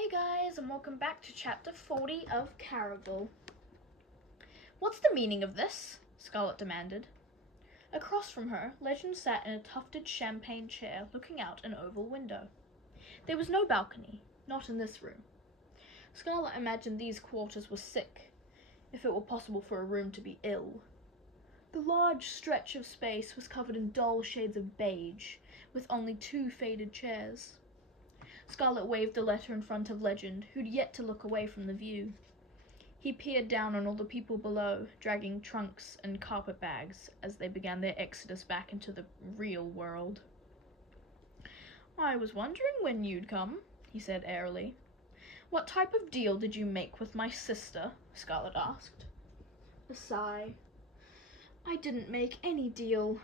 Hey guys, and welcome back to chapter 40 of Caraval. What's the meaning of this? Scarlet demanded. Across from her, Legend sat in a tufted champagne chair looking out an oval window. There was no balcony, not in this room. Scarlet imagined these quarters were sick, if it were possible for a room to be ill. The large stretch of space was covered in dull shades of beige, with only two faded chairs. Scarlet waved the letter in front of Legend, who'd yet to look away from the view. He peered down on all the people below, dragging trunks and carpet bags as they began their exodus back into the real world. "I was wondering when you'd come," he said airily. "What type of deal did you make with my sister?" Scarlet asked. A sigh. "I didn't make any deal."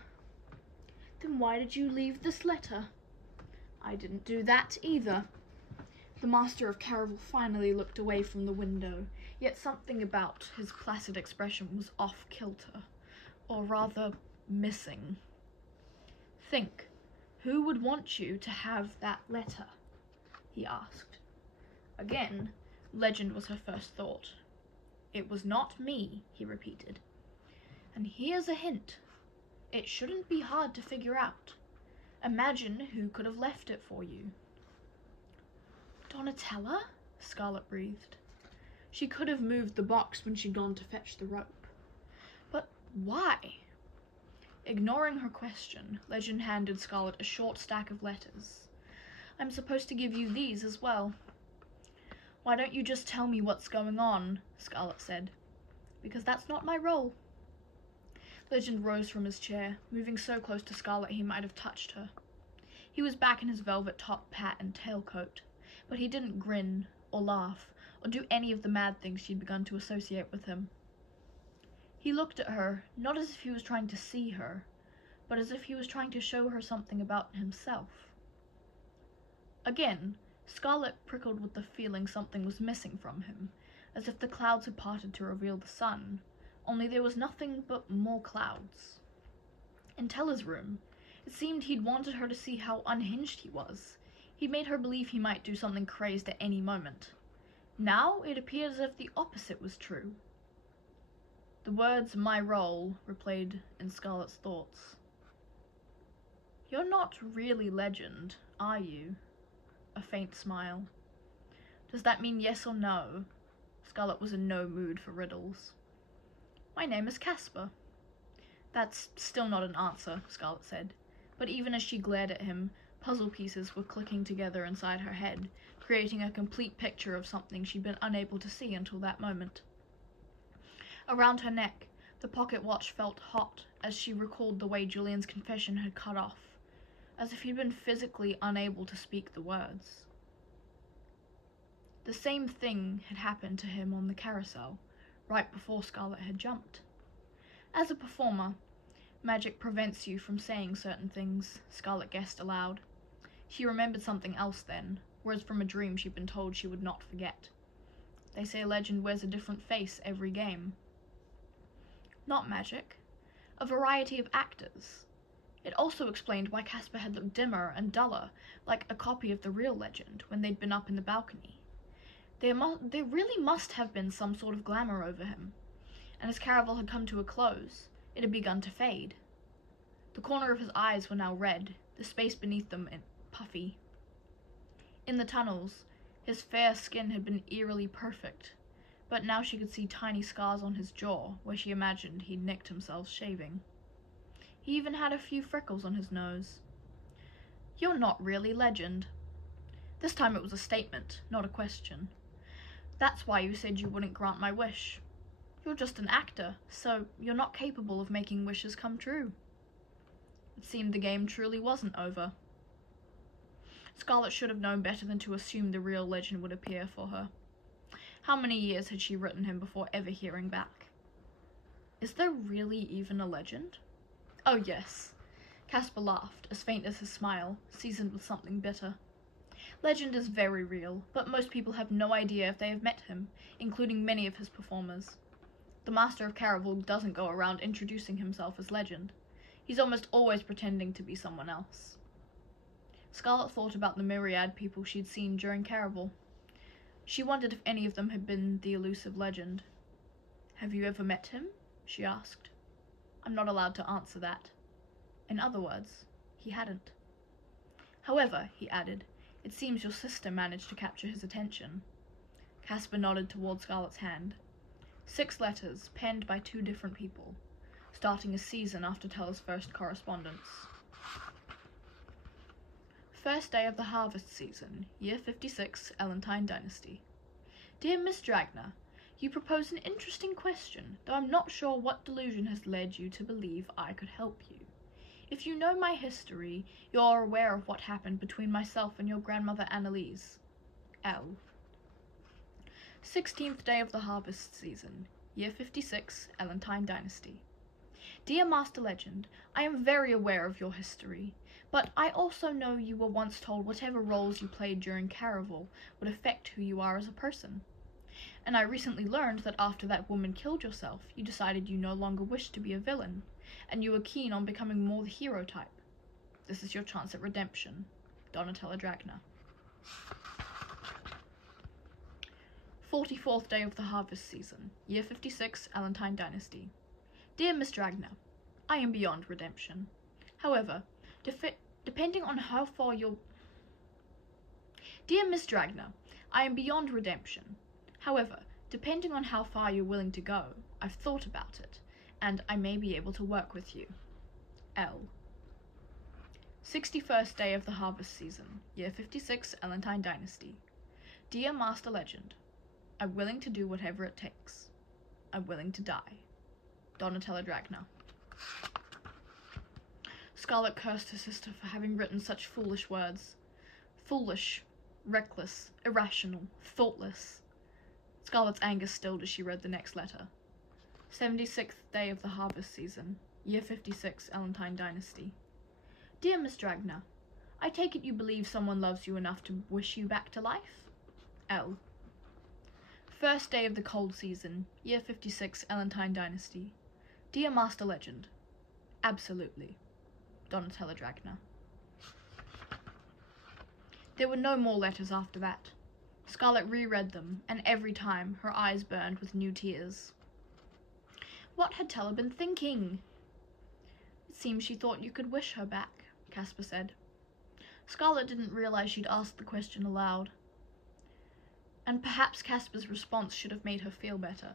"Then why did you leave this letter?" "I didn't do that either." The master of Caraval finally looked away from the window, yet something about his placid expression was off-kilter, or rather, missing. "Think, who would want you to have that letter?" he asked. Again, Legend was her first thought. "It was not me," he repeated. "And here's a hint. It shouldn't be hard to figure out. Imagine who could have left it for you." "Tella?" Scarlet breathed. She could have moved the box when she'd gone to fetch the rope. But why? Ignoring her question, Legend handed Scarlet a short stack of letters. "I'm supposed to give you these as well." "Why don't you just tell me what's going on?" Scarlet said. "Because that's not my role." Legend rose from his chair, moving so close to Scarlet he might have touched her. He was back in his velvet top hat and tailcoat, but he didn't grin, or laugh, or do any of the mad things she'd begun to associate with him. He looked at her, not as if he was trying to see her, but as if he was trying to show her something about himself. Again, Scarlet prickled with the feeling something was missing from him, as if the clouds had parted to reveal the sun, only there was nothing but more clouds. In Tella's room, it seemed he'd wanted her to see how unhinged he was. He'd made her believe he might do something crazed at any moment. Now it appeared as if the opposite was true. The words "my role" replayed in Scarlet's thoughts. "You're not really Legend, are you?" A faint smile. "Does that mean yes or no?" Scarlet was in no mood for riddles. "My name is Casper." "That's still not an answer," Scarlet said, but even as she glared at him, puzzle pieces were clicking together inside her head, creating a complete picture of something she'd been unable to see until that moment. Around her neck, the pocket watch felt hot as she recalled the way Julian's confession had cut off, as if he'd been physically unable to speak the words. The same thing had happened to him on the carousel, right before Scarlet had jumped. As a performer, magic prevents you from saying certain things, Scarlet guessed aloud. She remembered something else then, whereas from a dream she'd been told she would not forget. They say Legend wears a different face every game. Not magic. A variety of actors. It also explained why Casper had looked dimmer and duller, like a copy of the real Legend, when they'd been up in the balcony. There really must have been some sort of glamour over him, and as Caraval had come to a close, it had begun to fade. The corner of his eyes were now red, the space beneath them puffy. In the tunnels, his fair skin had been eerily perfect, but now she could see tiny scars on his jaw where she imagined he'd nicked himself shaving. He even had a few freckles on his nose. "You're not really Legend." This time it was a statement, not a question. "That's why you said you wouldn't grant my wish. You're just an actor, so you're not capable of making wishes come true." It seemed the game truly wasn't over. Scarlet should have known better than to assume the real Legend would appear for her. How many years had she written him before ever hearing back? Is there really even a Legend? Oh yes. Casper laughed, as faint as his smile, seasoned with something bitter. Legend is very real, but most people have no idea if they have met him, including many of his performers. The Master of Caraval doesn't go around introducing himself as Legend. He's almost always pretending to be someone else. Scarlet thought about the myriad people she'd seen during Caraval. She wondered if any of them had been the elusive legend. "Have you ever met him?" she asked. "I'm not allowed to answer that." In other words, he hadn't. "However," he added, "it seems your sister managed to capture his attention." Caspar nodded toward Scarlet's hand. 6 letters, penned by 2 different people, starting a season after Tella's first correspondence. First day of the harvest season, year 56, Elentine Dynasty. Dear Miss Dragna, you propose an interesting question, though I'm not sure what delusion has led you to believe I could help you. If you know my history, you're aware of what happened between myself and your grandmother Annalise. L. 16th day of the harvest season, year 56, Elentine Dynasty. Dear Master Legend, I am very aware of your history, but I also know you were once told whatever roles you played during Caraval would affect who you are as a person. And I recently learned that after that woman killed yourself, you decided you no longer wished to be a villain, and you were keen on becoming more the hero type. This is your chance at redemption. Tella Dragna. 44th day of the harvest season, year 56, Elentine Dynasty. Dear Miss Dragna, I am beyond redemption. However, depending on how far you'll... Dear Miss Dragna, I am beyond redemption. However, depending on how far you're willing to go, I've thought about it, and I may be able to work with you. L. 61st day of the harvest season, year 56, Elentine Dynasty. Dear Master Legend, I'm willing to do whatever it takes. I'm willing to die. Tella Dragna. Scarlet cursed her sister for having written such foolish words. Foolish, reckless, irrational, thoughtless. Scarlet's anger stilled as she read the next letter. 76th day of the harvest season, year 56, Elentine Dynasty. Dear Miss Dragna, I take it you believe someone loves you enough to wish you back to life? L. First day of the cold season, year 56, Elentine Dynasty. Dear Master Legend, absolutely. Tella Dragna. There were no more letters after that. Scarlet reread them, and every time her eyes burned with new tears. What had Tella been thinking? It seems she thought you could wish her back, Caspar said. Scarlet didn't realize she'd asked the question aloud. And perhaps Caspar's response should have made her feel better.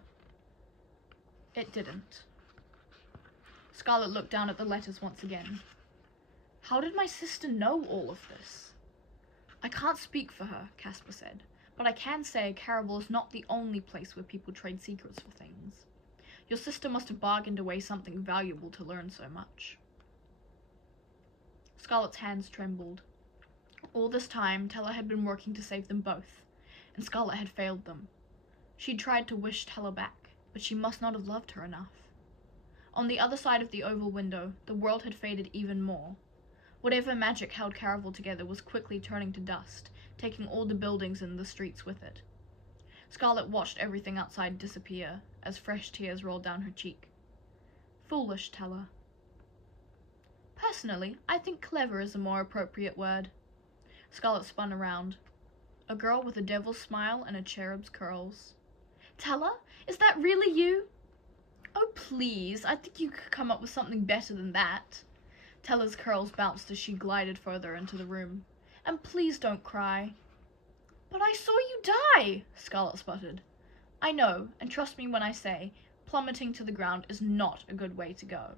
It didn't. Scarlet looked down at the letters once again. How did my sister know all of this? I can't speak for her, Caspar said, but I can say Caraval is not the only place where people trade secrets for things. Your sister must have bargained away something valuable to learn so much. Scarlet's hands trembled. All this time, Tella had been working to save them both, and Scarlet had failed them. She'd tried to wish Tella back, but she must not have loved her enough. On the other side of the oval window, the world had faded even more. Whatever magic held Caraval together was quickly turning to dust, taking all the buildings and the streets with it. Scarlet watched everything outside disappear, as fresh tears rolled down her cheek. Foolish Tella. Personally, I think clever is a more appropriate word. Scarlet spun around. A girl with a devil's smile and a cherub's curls. Tella, is that really you? Oh, please, I think you could come up with something better than that. Tella's curls bounced as she glided further into the room. And please don't cry. But I saw you die, Scarlet sputtered. I know, and trust me when I say, plummeting to the ground is not a good way to go.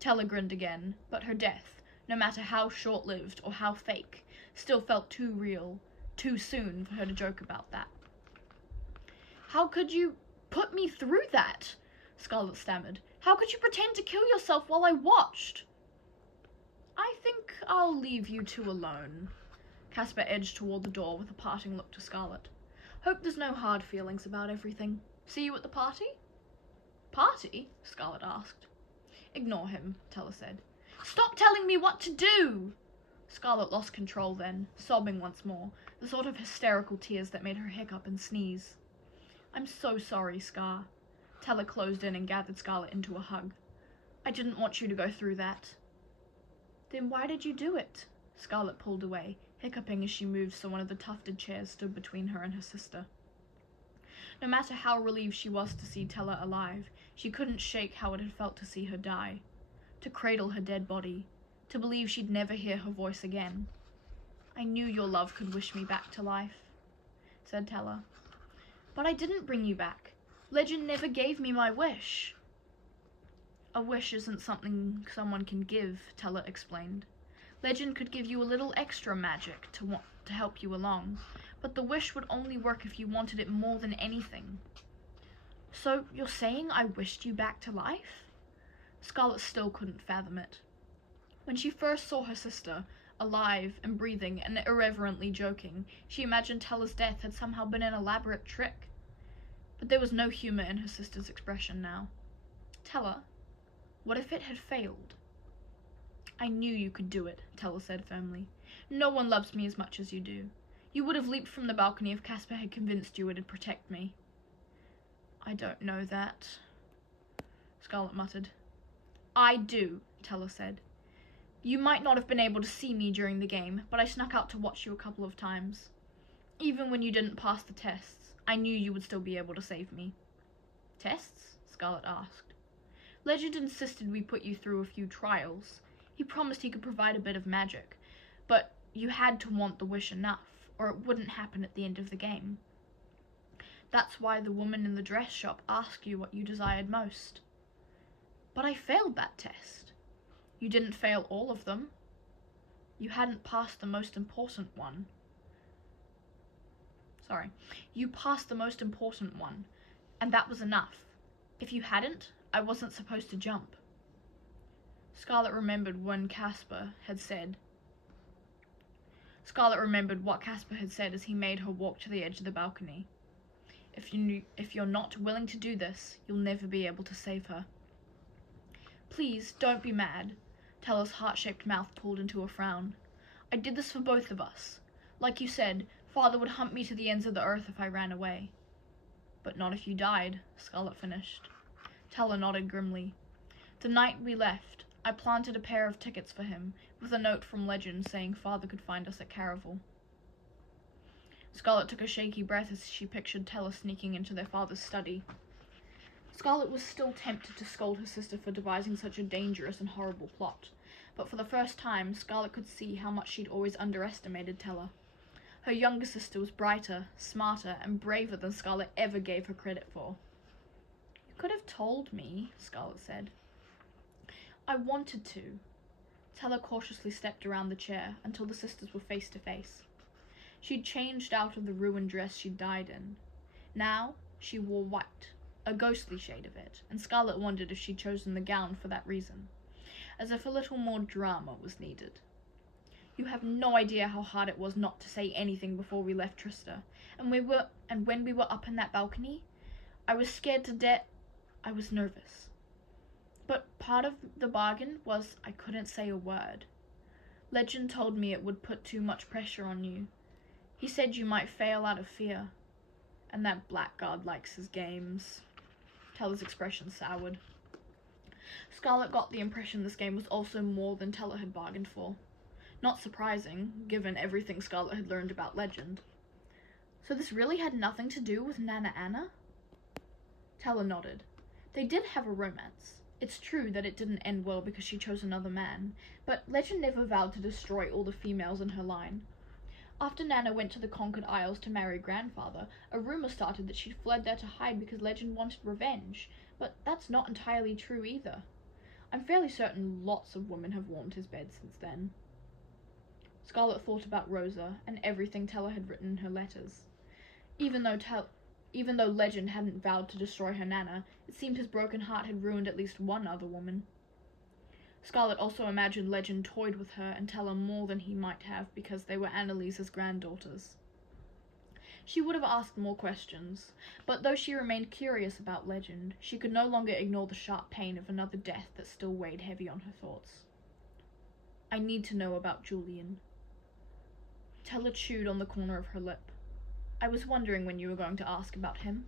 Tella grinned again, but her death, no matter how short-lived or how fake, still felt too real, too soon for her to joke about that. How could you put me through that? Scarlet stammered. How could you pretend to kill yourself while I watched? I think I'll leave you two alone. Caspar edged toward the door with a parting look to Scarlet. Hope there's no hard feelings about everything. See you at the party? Party? Scarlet asked. Ignore him, Tella said. Stop telling me what to do! Scarlet lost control then, sobbing once more, the sort of hysterical tears that made her hiccup and sneeze. I'm so sorry, Scar. Tella closed in and gathered Scarlet into a hug. I didn't want you to go through that. Then why did you do it? Scarlet pulled away, hiccuping as she moved so one of the tufted chairs stood between her and her sister. No matter how relieved she was to see Tella alive, she couldn't shake how it had felt to see her die, to cradle her dead body, to believe she'd never hear her voice again. "I knew your love could wish me back to life," said Tella. "But I didn't bring you back. Legend never gave me my wish." "A wish isn't something someone can give," Tella explained. "Legend could give you a little extra magic to help you along, but the wish would only work if you wanted it more than anything." "So you're saying I wished you back to life?" Scarlet still couldn't fathom it. When she first saw her sister, alive and breathing and irreverently joking, she imagined Tella's death had somehow been an elaborate trick. But there was no humor in her sister's expression now. "Tella, what if it had failed?" "I knew you could do it," Tella said firmly. "No one loves me as much as you do. You would have leaped from the balcony if Casper had convinced you it'd protect me." "I don't know that," Scarlet muttered. "I do," Tella said. "You might not have been able to see me during the game, but I snuck out to watch you a couple of times. Even when you didn't pass the tests, I knew you would still be able to save me." "Tests?" Scarlet asked. "Legend insisted we put you through a few trials. He promised he could provide a bit of magic, but you had to want the wish enough, or it wouldn't happen at the end of the game. That's why the woman in the dress shop asked you what you desired most." "But I failed that test." "You didn't fail all of them. You hadn't passed the most important one. You passed the most important one, and that was enough. If you hadn't, I wasn't supposed to jump." Scarlet remembered what Casper had said as he made her walk to the edge of the balcony. If you're not willing to do this, you'll never be able to save her." "Please, don't be mad." Tella's heart-shaped mouth pulled into a frown. "I did this for both of us. Like you said, Father would hunt me to the ends of the earth if I ran away." "But not if you died," Scarlet finished. Tella nodded grimly. "The night we left, I planted a pair of tickets for him, with a note from Legend saying Father could find us at Caraval." Scarlet took a shaky breath as she pictured Tella sneaking into their father's study. Scarlet was still tempted to scold her sister for devising such a dangerous and horrible plot, but for the first time, Scarlet could see how much she'd always underestimated Tella. Her younger sister was brighter, smarter, and braver than Scarlet ever gave her credit for. "You could have told me," Scarlet said. "I wanted to." Tella cautiously stepped around the chair until the sisters were face to face. She'd changed out of the ruined dress she'd died in. Now she wore white, a ghostly shade of it, and Scarlet wondered if she'd chosen the gown for that reason, as if a little more drama was needed. "You have no idea how hard it was not to say anything before we left Trista, and when we were up in that balcony, I was scared to death. I was nervous. But part of the bargain was I couldn't say a word. Legend told me it would put too much pressure on you. He said you might fail out of fear. And that blackguard likes his games." Tella's expression soured. Scarlet got the impression this game was also more than Tella had bargained for. Not surprising, given everything Scarlet had learned about Legend. "So this really had nothing to do with Nana Anna?" Tella nodded. They did have a romance. It's true that it didn't end well because she chose another man, but Legend never vowed to destroy all the females in her line. After Nana went to the Conquered Isles to marry Grandfather, a rumor started that she'd fled there to hide because Legend wanted revenge, but that's not entirely true either. I'm fairly certain lots of women have warmed his bed since then. Scarlet thought about Rosa and everything Tella had written in her letters. Even though Legend hadn't vowed to destroy her Nana, it seemed his broken heart had ruined at least one other woman. Scarlet also imagined Legend toyed with her and Tella more than he might have because they were Annalise's granddaughters. She would have asked more questions, but though she remained curious about Legend, she could no longer ignore the sharp pain of another death that still weighed heavy on her thoughts. "I need to know about Julian." Tella chewed on the corner of her lip. "I was wondering when you were going to ask about him."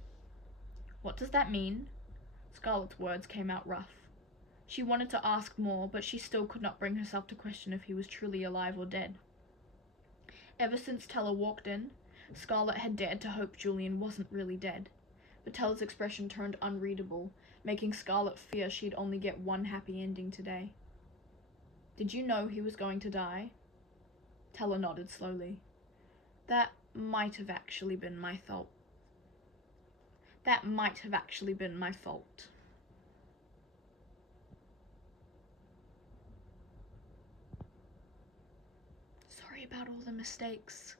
"What does that mean?" Scarlet's words came out rough. She wanted to ask more, but she still could not bring herself to question if he was truly alive or dead. Ever since Tella walked in, Scarlet had dared to hope Julian wasn't really dead, but Tella's expression turned unreadable, making Scarlet fear she'd only get one happy ending today. "Did you know he was going to die?" Tella nodded slowly. That might have actually been my fault. Sorry about all the mistakes.